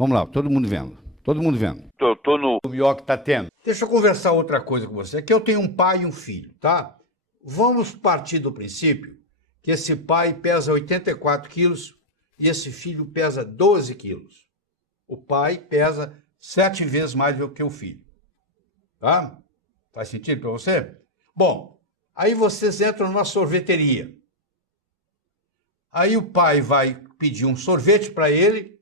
Vamos lá, todo mundo vendo. Todo mundo vendo. Tô no... O melhor que tá tendo. Deixa eu conversar outra coisa com você, que eu tenho um pai e um filho, tá? Vamos partir do princípio que esse pai pesa 84 quilos e esse filho pesa 12 quilos. O pai pesa 7 vezes mais do que o filho. Tá? Faz sentido para você? Bom, aí vocês entram numa sorveteria. Aí o pai vai pedir um sorvete para ele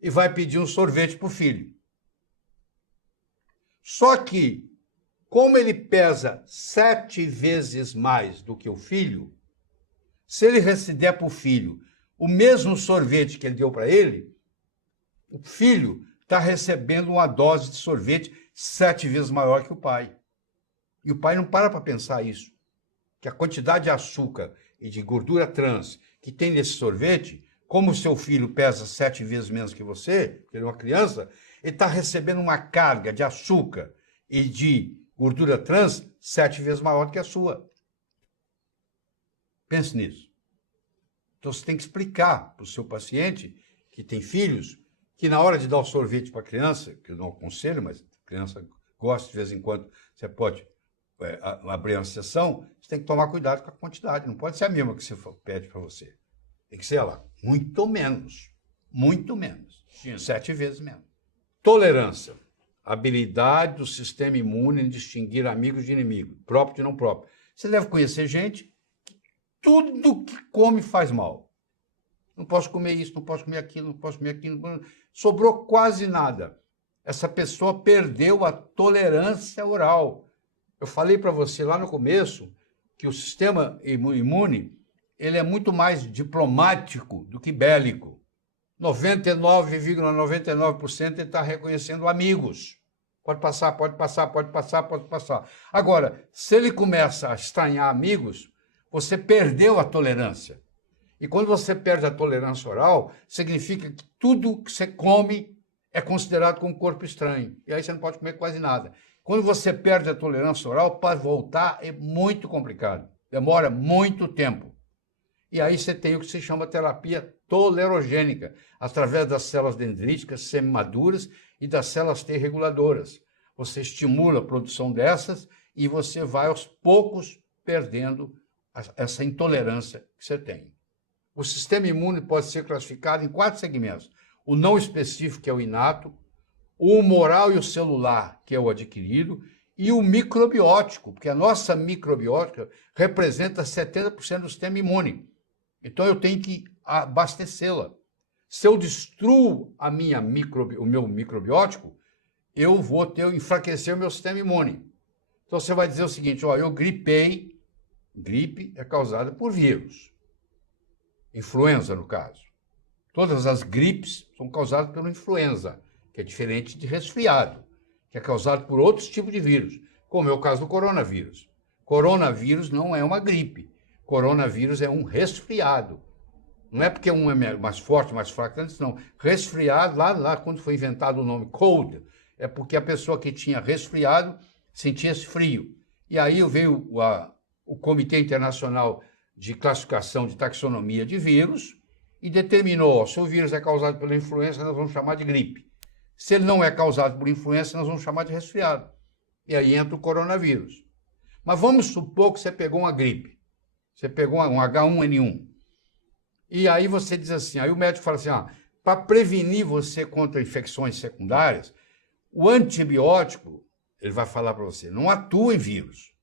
e vai pedir um sorvete para o filho. Só que, como ele pesa 7 vezes mais do que o filho, se ele der para o filho o mesmo sorvete que ele deu para ele, o filho está recebendo uma dose de sorvete 7 vezes maior que o pai. E o pai não para pensar isso. Que a quantidade de açúcar e de gordura trans que tem nesse sorvete, como o seu filho pesa 7 vezes menos que você, ele é uma criança, ele está recebendo uma carga de açúcar e de gordura trans 7 vezes maior do que a sua. Pense nisso. Então você tem que explicar para o seu paciente que tem filhos que na hora de dar o sorvete para a criança, que eu não aconselho, mas a criança gosta de vez em quando, você pode abrir uma sessão, você tem que tomar cuidado com a quantidade. Não pode ser a mesma que você pede para você. Tem que ser ela, muito menos. Muito menos. 7 vezes menos. Tolerância. Habilidade do sistema imune em distinguir amigos de inimigos, próprio de não próprio. Você deve conhecer gente que tudo que come faz mal. Não posso comer isso, não posso comer aquilo, não posso comer aquilo. Sobrou quase nada. Essa pessoa perdeu a tolerância oral. Eu falei para você lá no começo que o sistema imune ele é muito mais diplomático do que bélico. 99,99% ele está reconhecendo amigos. Pode passar, pode passar, pode passar, pode passar. Agora, se ele começa a estranhar amigos, você perdeu a tolerância. E quando você perde a tolerância oral, significa que tudo que você come é considerado como corpo estranho. E aí você não pode comer quase nada. Quando você perde a tolerância oral, para voltar é muito complicado. Demora muito tempo. E aí você tem o que se chama terapia tolerogênica, através das células dendríticas semimaduras e das células T reguladoras. Você estimula a produção dessas e você vai aos poucos perdendo essa intolerância que você tem. O sistema imune pode ser classificado em 4 segmentos. O não específico, que é o inato, o humoral e o celular, que é o adquirido, e o microbiótico, porque a nossa microbiótica representa 70% do sistema imune. Então eu tenho que abastecê-la. Se eu destruo o meu microbiótico, eu vou enfraquecer o meu sistema imune. Então você vai dizer o seguinte, ó, eu gripei, gripe é causada por vírus. Influenza, no caso. Todas as gripes são causadas pela influenza, que é diferente de resfriado, que é causado por outros tipos de vírus, como é o caso do coronavírus. Coronavírus não é uma gripe. Coronavírus é um resfriado. Não é porque um é mais forte, mais fraco, não. Resfriado, lá quando foi inventado o nome cold, é porque a pessoa que tinha resfriado sentia esse frio. E aí veio o Comitê Internacional de Classificação de Taxonomia de Vírus e determinou, se o vírus é causado pela influenza, nós vamos chamar de gripe. Se ele não é causado por influenza, nós vamos chamar de resfriado. E aí entra o coronavírus. Mas vamos supor que você pegou uma gripe. Você pegou um H1N1. E aí você diz assim, aí o médico fala assim, para prevenir você contra infecções secundárias, o antibiótico, ele vai falar para você, não atua em vírus,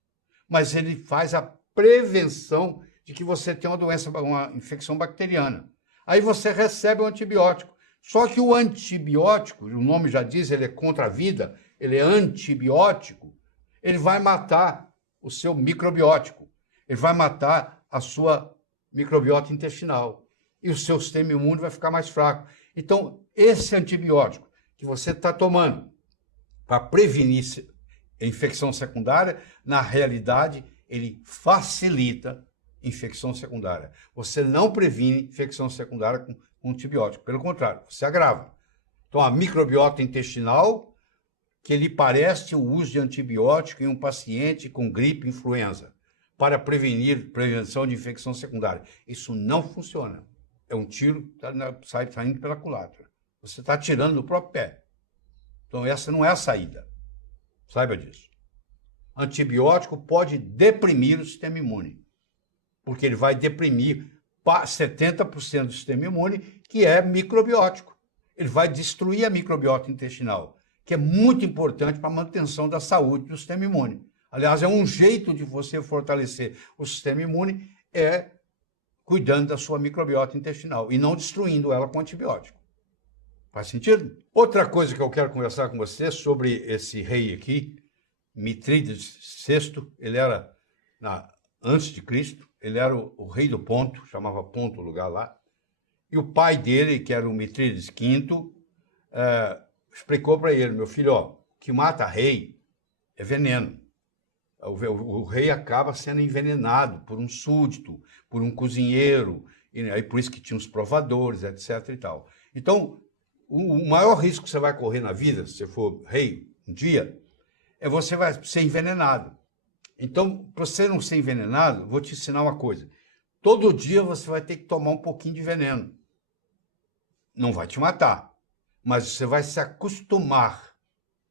mas ele faz a prevenção de que você tem uma doença, uma infecção bacteriana. Aí você recebe o antibiótico. Só que o antibiótico, o nome já diz, ele é contra a vida, ele é antibiótico, ele vai matar o seu microbiótico. Ele vai matar a sua microbiota intestinal. E o seu sistema imune vai ficar mais fraco. Então, esse antibiótico que você está tomando para prevenir a infecção secundária, na realidade, ele facilita a infecção secundária. Você não previne infecção secundária com antibiótico. Pelo contrário, você agrava. Então, a microbiota intestinal, que lhe parece o uso de antibiótico em um paciente com gripe, influenza, para prevenção de infecção secundária. Isso não funciona. É um tiro saindo pela culatra. Você está tirando do próprio pé. Então, essa não é a saída. Saiba disso. Antibiótico pode deprimir o sistema imune, porque ele vai deprimir 70% do sistema imune, que é microbiótico. Ele vai destruir a microbiota intestinal, que é muito importante para a manutenção da saúde do sistema imune. Aliás, é um jeito de você fortalecer o sistema imune, é cuidando da sua microbiota intestinal e não destruindo ela com antibiótico. Faz sentido? Outra coisa que eu quero conversar com você sobre esse rei aqui, Mitrídates VI, ele era, antes de Cristo, ele era o rei do Ponto, chamava Ponto o lugar lá, e o pai dele, que era o Mitrídates V, explicou para ele, meu filho, o que mata rei é veneno. O rei acaba sendo envenenado por um súdito, por um cozinheiro, e aí por isso que tinha os provadores, etc. e tal. Então, o maior risco que você vai correr na vida, se você for rei um dia, é você vai ser envenenado. Então, para você não ser envenenado, vou te ensinar uma coisa. Todo dia você vai ter que tomar um pouquinho de veneno. Não vai te matar, mas você vai se acostumar.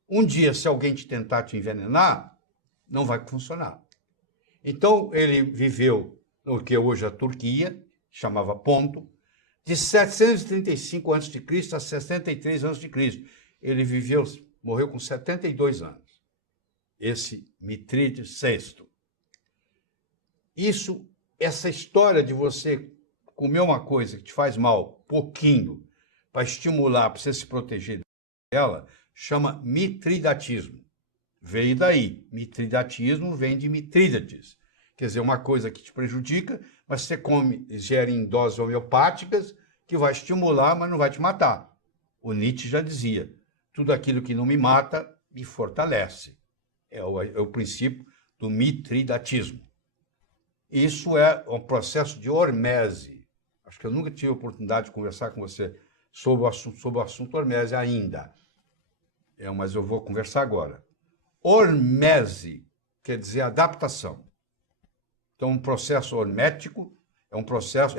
Um dia, se alguém te tentar te envenenar, não vai funcionar. Então, ele viveu no que hoje é a Turquia, chamava Ponto, de 735 a.C. a 63 a.C. Ele morreu com 72 anos. Esse Mitrídates VI. Essa história de você comer uma coisa que te faz mal, pouquinho, para estimular, para você se proteger dela, chama mitridatismo. Veio daí. Mitridatismo vem de Mitrídates. Quer dizer, uma coisa que te prejudica, mas você come, ingere em doses homeopáticas, que vai estimular, mas não vai te matar. O Nietzsche já dizia, tudo aquilo que não me mata, me fortalece. É o princípio do mitridatismo. Isso é um processo de hormese. Acho que eu nunca tive a oportunidade de conversar com você sobre o assunto hormese ainda. Mas eu vou conversar agora. Hormese quer dizer adaptação. Então, um processo hormético é um processo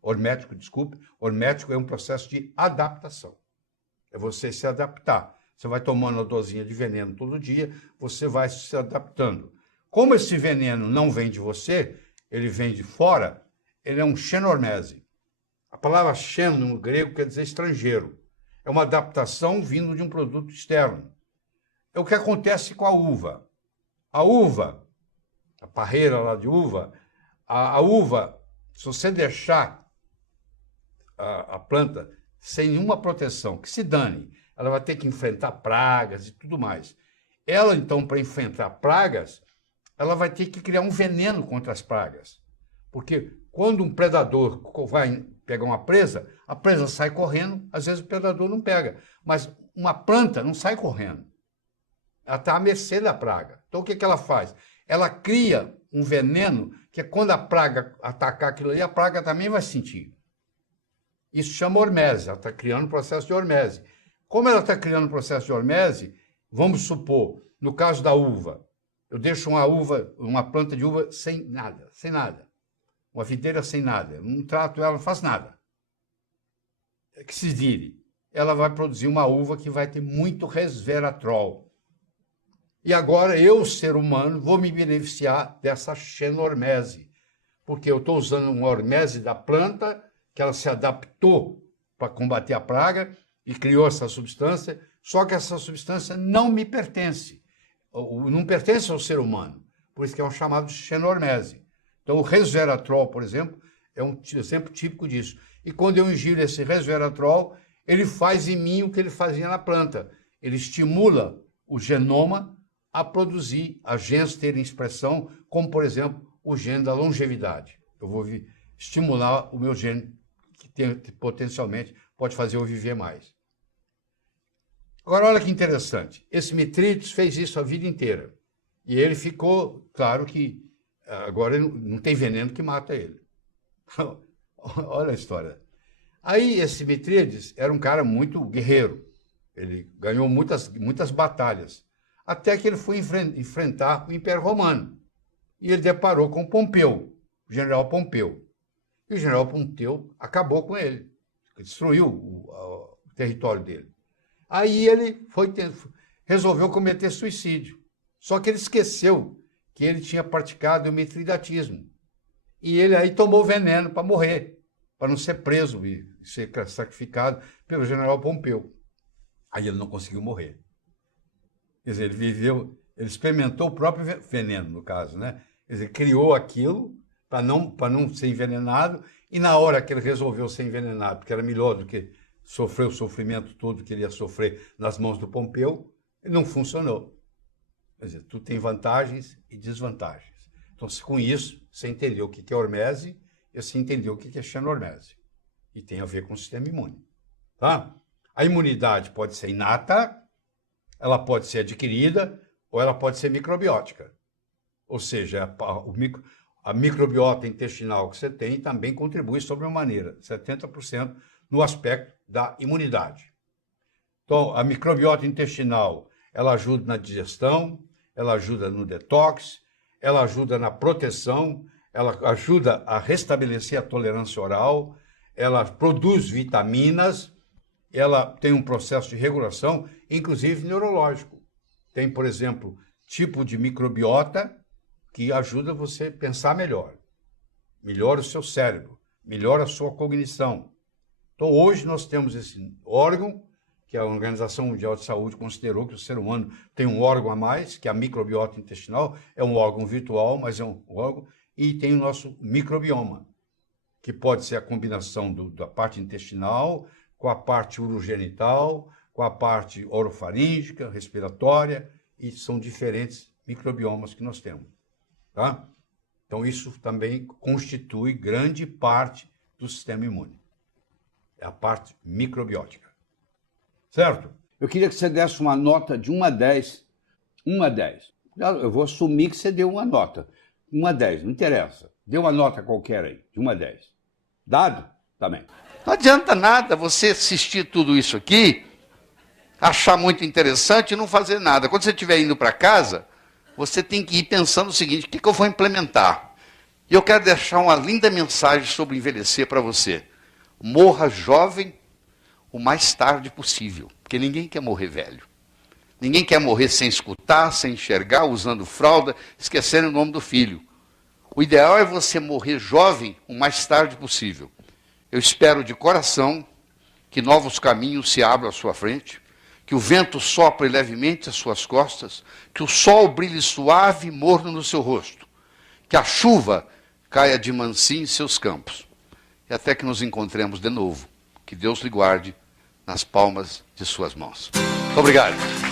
hormético é um processo de adaptação. É você se adaptar. Você vai tomando uma dosinha de veneno todo dia, você vai se adaptando. Como esse veneno não vem de você, ele vem de fora, ele é um xenormese. A palavra xeno no grego quer dizer estrangeiro. É uma adaptação vindo de um produto externo. É o que acontece com a uva. A uva, a parreira lá de uva, a uva, se você deixar a planta sem nenhuma proteção, que se dane, ela vai ter que enfrentar pragas e tudo mais. Ela, então, para enfrentar pragas, ela vai ter que criar um veneno contra as pragas. Porque quando um predador vai pegar uma presa, a presa sai correndo, às vezes o predador não pega. Mas uma planta não sai correndo. Ela está à mercê da praga. Então, o que ela faz? Ela cria um veneno que quando a praga atacar aquilo ali, a praga também vai sentir. Isso chama hormese. Ela está criando um processo de hormese. Como ela está criando um processo de hormese, vamos supor, no caso da uva, eu deixo uma planta de uva sem nada. Uma videira sem nada. Eu não trato ela, não faço nada. Que se vire. Ela vai produzir uma uva que vai ter muito resveratrol. E agora eu, ser humano, vou me beneficiar dessa xenormese, porque eu estou usando uma hormese da planta, que ela se adaptou para combater a praga e criou essa substância, só que essa substância não me pertence, não pertence ao ser humano, por isso que é um chamado xenormese. Então o resveratrol, por exemplo, é um exemplo típico disso. E quando eu ingiro esse resveratrol, ele faz em mim o que ele fazia na planta, ele estimula o genoma a produzir a genes terem expressão, como, por exemplo, o gene da longevidade. Eu vou estimular o meu gene, que potencialmente pode fazer eu viver mais. Agora, olha que interessante. Esse Mitrídates fez isso a vida inteira. E ele ficou, claro que agora não tem veneno que mata ele. Olha a história. Aí, esse Mitrídates era um cara muito guerreiro. Ele ganhou muitas batalhas. Até que ele foi enfrentar o Império Romano. E ele deparou com Pompeu, o general Pompeu. E o general Pompeu acabou com ele, destruiu o território dele. Aí ele resolveu cometer suicídio. Só que ele esqueceu que ele tinha praticado o mitridatismo. E ele aí tomou veneno para morrer, para não ser preso e ser sacrificado pelo general Pompeu. Aí ele não conseguiu morrer. Quer dizer, ele experimentou o próprio veneno, no caso, né? Quer dizer, criou aquilo para não ser envenenado, e na hora que ele resolveu ser envenenado, porque era melhor do que sofrer o sofrimento todo que ele ia sofrer nas mãos do Pompeu, ele não funcionou. Quer dizer, tudo tem vantagens e desvantagens. Então, com isso, você entendeu o que é hormese e você entendeu o que é xenormese. E tem a ver com o sistema imune. Tá? A imunidade pode ser inata, ela pode ser adquirida, ou ela pode ser microbiótica. Ou seja, a microbiota intestinal que você tem também contribui sobremaneira, 70% no aspecto da imunidade. Então, a microbiota intestinal, ela ajuda na digestão, ela ajuda no detox, ela ajuda na proteção, ela ajuda a restabelecer a tolerância oral, ela produz vitaminas, ela tem um processo de regulação, inclusive neurológico. Tem, por exemplo, tipo de microbiota que ajuda você a pensar melhor, melhora o seu cérebro, melhora a sua cognição. Então, hoje nós temos esse órgão, que a Organização Mundial de Saúde considerou que o ser humano tem um órgão a mais, que é a microbiota intestinal, é um órgão virtual, mas é um órgão, e tem o nosso microbioma, que pode ser a combinação da parte intestinal com a parte urogenital, com a parte orofaríngica, respiratória, e são diferentes microbiomas que nós temos. Tá? Então, isso também constitui grande parte do sistema imune. É a parte microbiótica. Certo? Eu queria que você desse uma nota de 1 a 10. 1 a 10. Eu vou assumir que você deu uma nota. 1 a 10, não interessa. Dê uma nota qualquer aí, de 1 a 10. Dado? Também. Não adianta nada você assistir tudo isso aqui, achar muito interessante e não fazer nada. Quando você estiver indo para casa, você tem que ir pensando o seguinte: o que eu vou implementar? E eu quero deixar uma linda mensagem sobre envelhecer para você. Morra jovem o mais tarde possível, porque ninguém quer morrer velho. Ninguém quer morrer sem escutar, sem enxergar, usando fralda, esquecendo o nome do filho. O ideal é você morrer jovem o mais tarde possível. Eu espero de coração que novos caminhos se abram à sua frente, que o vento sopre levemente às suas costas, que o sol brilhe suave e morno no seu rosto, que a chuva caia de mansinho em seus campos, e até que nos encontremos de novo. Que Deus lhe guarde nas palmas de suas mãos. Muito obrigado.